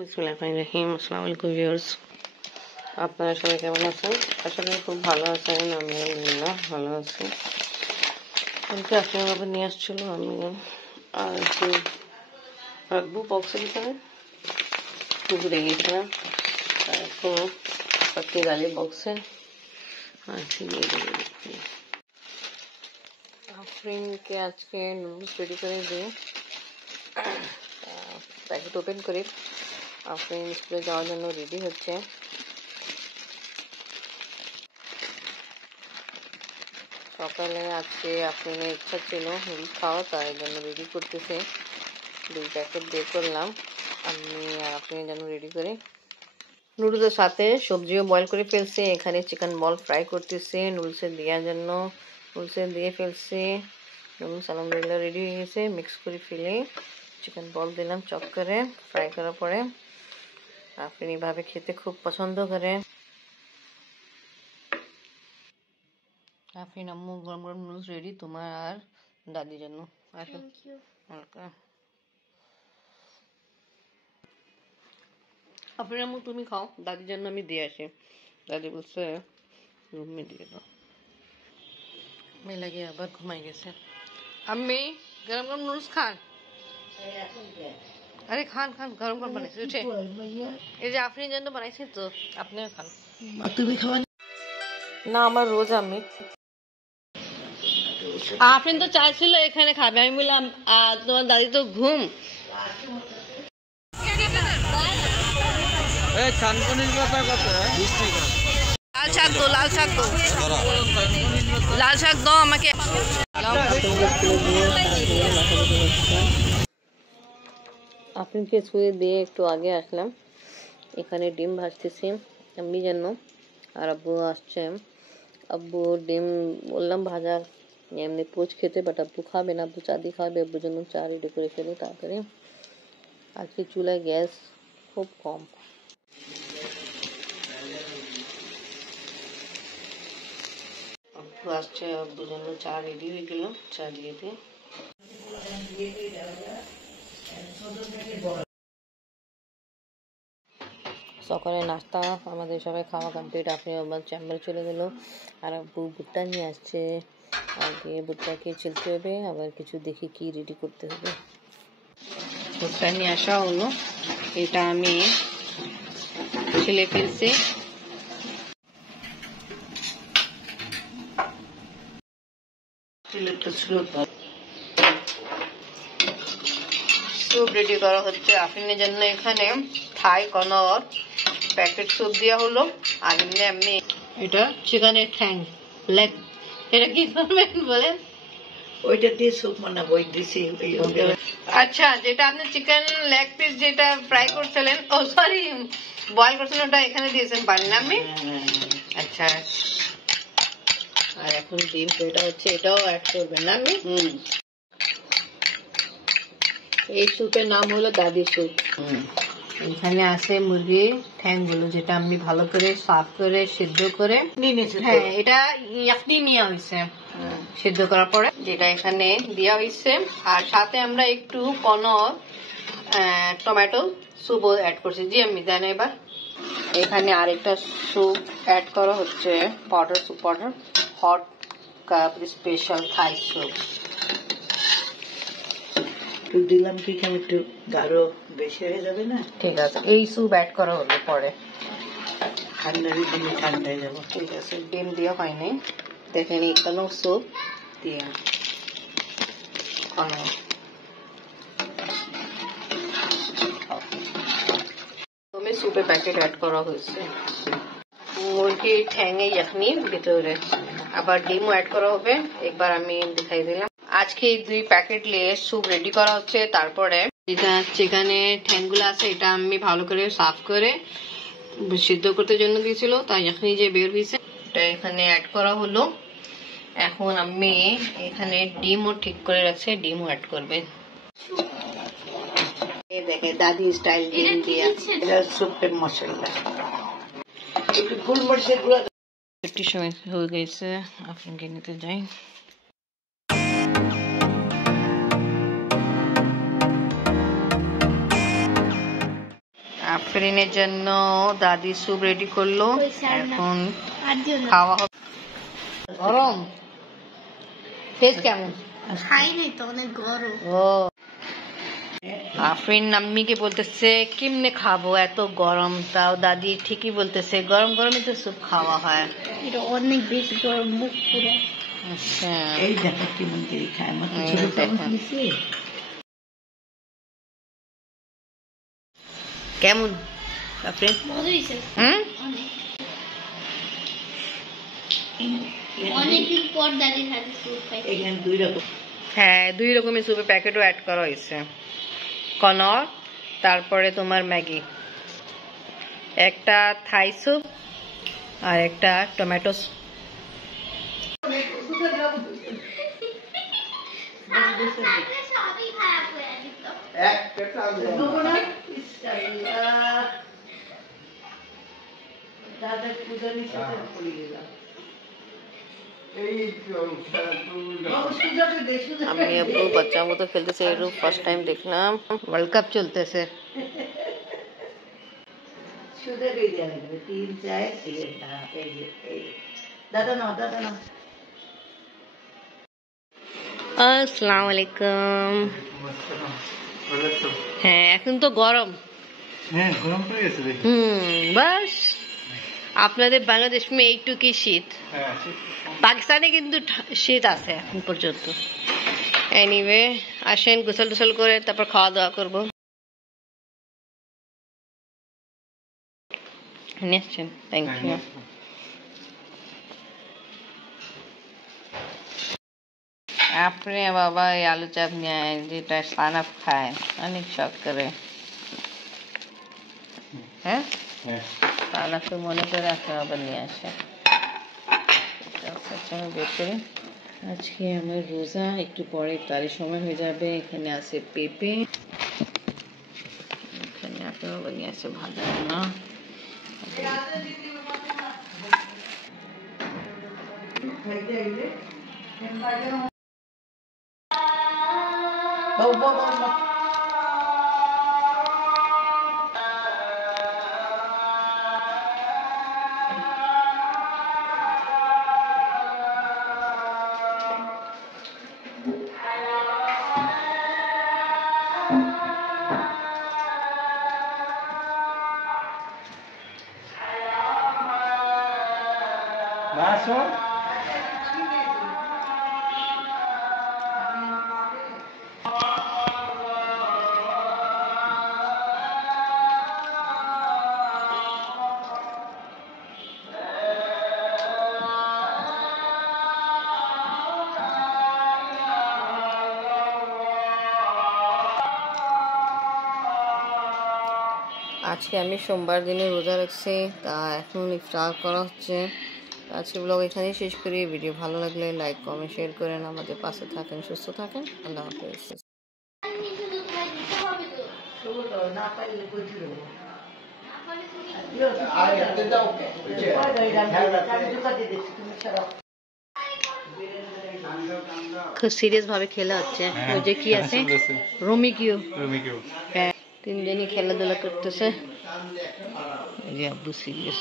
বিসমিল্লাহিররহমানিররহিম। আসসালামু আলাইকুম ভিউয়ার্স, আপনারা সবাই কেমন আছেন? আশা করি খুব ভালো আছেন। আমি আলহামদুলিল্লাহ ভালো আছি। কালকে আপনার বাবা নিয়ে আসছিল, আমি আর একটু রাখবো বক্সের ভিতরে ঘুরে গিয়েছিলাম। এখন পাখি ডালি বক্সে আফরিনকে আজকে নুডলস রেডি করে দিয়ে প্যাকেট ওপেন করি। আফরিন স্কুলে যাওয়ার জন্য রেডি হচ্ছে। সকালে আজকে আফরিনের ইচ্ছা ছিল নুডলস খাওয়া, তাই জন্য রেডি করতেছে। 2 প্যাকেট বের করলাম আমি আর আফরিনের জন্য রেডি করে। নুডলসের সাথে সবজিও বয়েল করে ফেলছে। এখানে চিকেন বল ফ্রাই করতেছে নুডলসে দেওয়ার জন্য। নুডলসে দিয়ে ফেলছে। নুডলস আলহামদুলিল্লাহ রেডি হয়ে গেছে। মিক্স করে ফেলে চিকেন বল দিলাম চপ করে। ফ্রাই করার পরে আফরিন এভাবে খেতে খুব পছন্দ করে। আফরিন আম্মু গরম গরম নুডলস রেডি তোমার আর দাদির জন্য। আসো। আফরিন আম্মু তুমি খাও, দাদির জন্য আমি দিয়ে আসি। দাদি বলছে রুমে দিয়ে দাও। মেয়ে লাগে আবার ঘুমাই গেছে। আম্মি গরম গরম নুডলস খান। আরে খান খান, গরম গরম বানাইছি উঠে। এই যে আফরিনের জন্য বানাইছি তো, আপনিও খান। তুমি খাওয়া না, আমার রোজ আমি। আফরিন তো চাইছিল এখানে খাবে, আমি বললাম তোমার দাদি তো ঘুম। লাল শাক দো, লাল শাক দো, লাল শাক দো আমাকে। আফরিনকে ছুঁয়ে দিয়ে একটু আগে আসলাম। এখানে ডিম ভাজতেছি আমি জন্য, আর আব্বু আসছে। আব্বু ডিম বললাম ভাজা এমনি পোচ খেতে, বাট আব্বু খাবে না, আব্বু চা দিয়ে খাবে। আব্বুর জন্য চা রেডি করে ফেলি তাড়াতাড়ি। আজকে চুলায় গ্যাস খুব কম। আব্বু আসছে, আব্বুর জন্য চা রেডি হয়ে গেল, চা দিয়ে দিই। সকালে নাস্তা আমাদের সবাই খাওয়া কমপ্লিট। আপনি আমার চেম্বারে চলে গেল, আর আব্বু ভুট্টা নিয়ে আসছে। আগে ভুট্টাকে ছিলতে হবে, আবার কিছু দেখি কি রেডি করতে হবে। ভুট্টা নিয়ে আসা হলো, এটা আমি ছিলে ফেলছি। স্যুপ রেডি করা হচ্ছে আফরিনের জন্য। এখানে থাই কর্নর প্যাকেট স্যুপ দেওয়া হলো, আর এমনি এমনি এটা চিকেনের ঠ্যাং লেগ। এটা কি করবেন বলেন? ওইটা দিয়ে স্যুপ বানাবো, ওই দিছি। আচ্ছা, যেটা আপনি চিকেন লেগ পিস যেটা ফ্রাই করছিলেন, ও সরি বয়েল করছিলেন, ওটা এখানে দিয়েছেন পানি না আমি? আচ্ছা, আর এখন ডিম এটা হচ্ছে, এটাও অ্যাড করবেন না আমি? এই স্যুপের নাম হলো দাদি স্যুপ। এখানে আছে মুরগির ঠ্যাংগুলো, যেটা আমি ভালো করে সাফ করে সিদ্ধ করে। হ্যাঁ, এটা ইয়াকনি নিয়ে হয়েছে সিদ্ধ করার পরে, যেটা এখানে দেওয়া হয়েছে। আর সাথে আমরা একটু কর্নর টমেটো স্যুপ অ্যাড করছি। জি আমি দেন। এবার এখানে আরেকটা স্যুপ অ্যাড করা হচ্ছে, powder soup powder, hot cup special Thai soup দিলাম। কি কেমন একটু গাঢ় বেশি হয়ে যাবে না? ঠিক আছে, এই স্যুপ অ্যাড করা হলো পরে। ঠান্ডার দিনে ঠান্ডা হয়ে যাবো। ঠিক আছে, ডিম দেওয়া হয়নি। দেখেন এখানেও স্যুপ দিয়ে স্যুপে প্যাকেট অ্যাড করা হয়েছে। মুরগির ঠ্যাঙে ইয়াখনির ভিতরে আবার ডিমও অ্যাড করা হবে। একবার আমি দেখাই দিলাম। আজকে 2 প্যাকেট নিয়ে স্যুপ রেডি করা হচ্ছে। তারপরে যেটা চিকেনের ঠ্যাংগুলো আছে, এটা আমি ভালো করে সাফ করে সিদ্ধ করতে জন্য দিয়েছিল, তাই ইয়াখনি যে বের হয়েছে এটা এখানে অ্যাড করা হলো। এখন আমি এখানে ডিমও ঠিক করে রাখছি, ডিমও অ্যাড করবে। দেখে দাদি স্টাইল ডিম দিয়ে সুপের মশলা একটু গোলমরিচের গুঁড়া। একটু সময় হয়ে গেছে, আপনাকে নিতে যাই। আফরিনের জন্য দাদি স্যুপ রেডি করলো, এখন খাওয়া হবে। গরম টেস্ট কেমন? খাইনি তো, অনেক গরম। ও আফরিন আম্মিকে বলতেছে কেমনে খাবো এত গরম, তাও দাদি ঠিকই বলতেছে গরম গরমই তো স্যুপ খাওয়া হয়। এটা অনেক বেশি গরম, মুখ পুরো। আচ্ছা এই দেখো কেমন করে খায়, আমার তো ছোট চামচ নিছে। কেমন আফরিন? মজা হয়েছে হুম অনেকদিন পর দাদির হাতে স্যুপ খাই। এখানে দুই রকম, হ্যাঁ 2 রকমের স্যুপের প্যাকেটও অ্যাড করা হয়েছে। কনর, তারপরে তোমার ম্যাগি, একটা থাই স্যুপ আর একটা টমেটো স্যুপ। সবই খারাপ হয়ে যেত। দাদা পূজা নিচে পড়ে গেলাম। আমি আব্বু বাচ্চার মতো খেলতেছে, এরও ফার্স্ট টাইম দেখলাম। ওয়ার্ল্ড কাপ চলতেছে। সুদের এই দেওয়া লাগবে 3 4 এই যে, এই যে এই যে। দাদা নাও, দাদা নাও। আসসালামু আলাইকুম। হ্যাঁ এখন তো গরম। হ্যাঁ গরম পড়ে গেছে দেখি। বাস আপনাদের বাংলাদেশ মে এইটুকুই শীত, হ্যাঁ পাকিস্তানে কিন্তু শীত আছে এখন পর্যন্ত। এনিওয়ে আসেন গোসল টোসল করে তারপর খাওয়া দাওয়া করবো। নিশ্চয়, থ্যাংক ইউ। আপনি বাবা এই আলু চাপ নিয়ে যেটা সানাপ খায় অনেক শখ করে। হ্যাঁ হ্যাঁ সানাপ তো মনে করে আপনি আবার নিয়ে আসে। আমি বের করি। আজকে আমার রোজা, একটু পরে ইফতারের সময় হয়ে যাবে। এখানে আছে পেঁপে, এখানে আপনি আবার নিয়ে আসে ভাজা না। বাবু বাবু বাবু। বাসো আজকে আমি সোমবার দিনে রোজা রাখছি, তা এখন ইফতার করা হচ্ছে। আজকে ব্লগ এখানেই শেষ করি। ভিডিও ভালো লাগলে লাইক কমেন্ট শেয়ার করেন, আমাদের পাশে থাকেন, সুস্থ থাকেন। আল্লাহ হাফেজ। না পাইলে কইছিল খুব সিরিয়াস ভাবে খেলা হচ্ছে। ওই যে কি আছে রোমিকিও, হ্যাঁ 3 জনই খেলাধুলা করতেছে। এই যে আব্বু সিরিয়াস।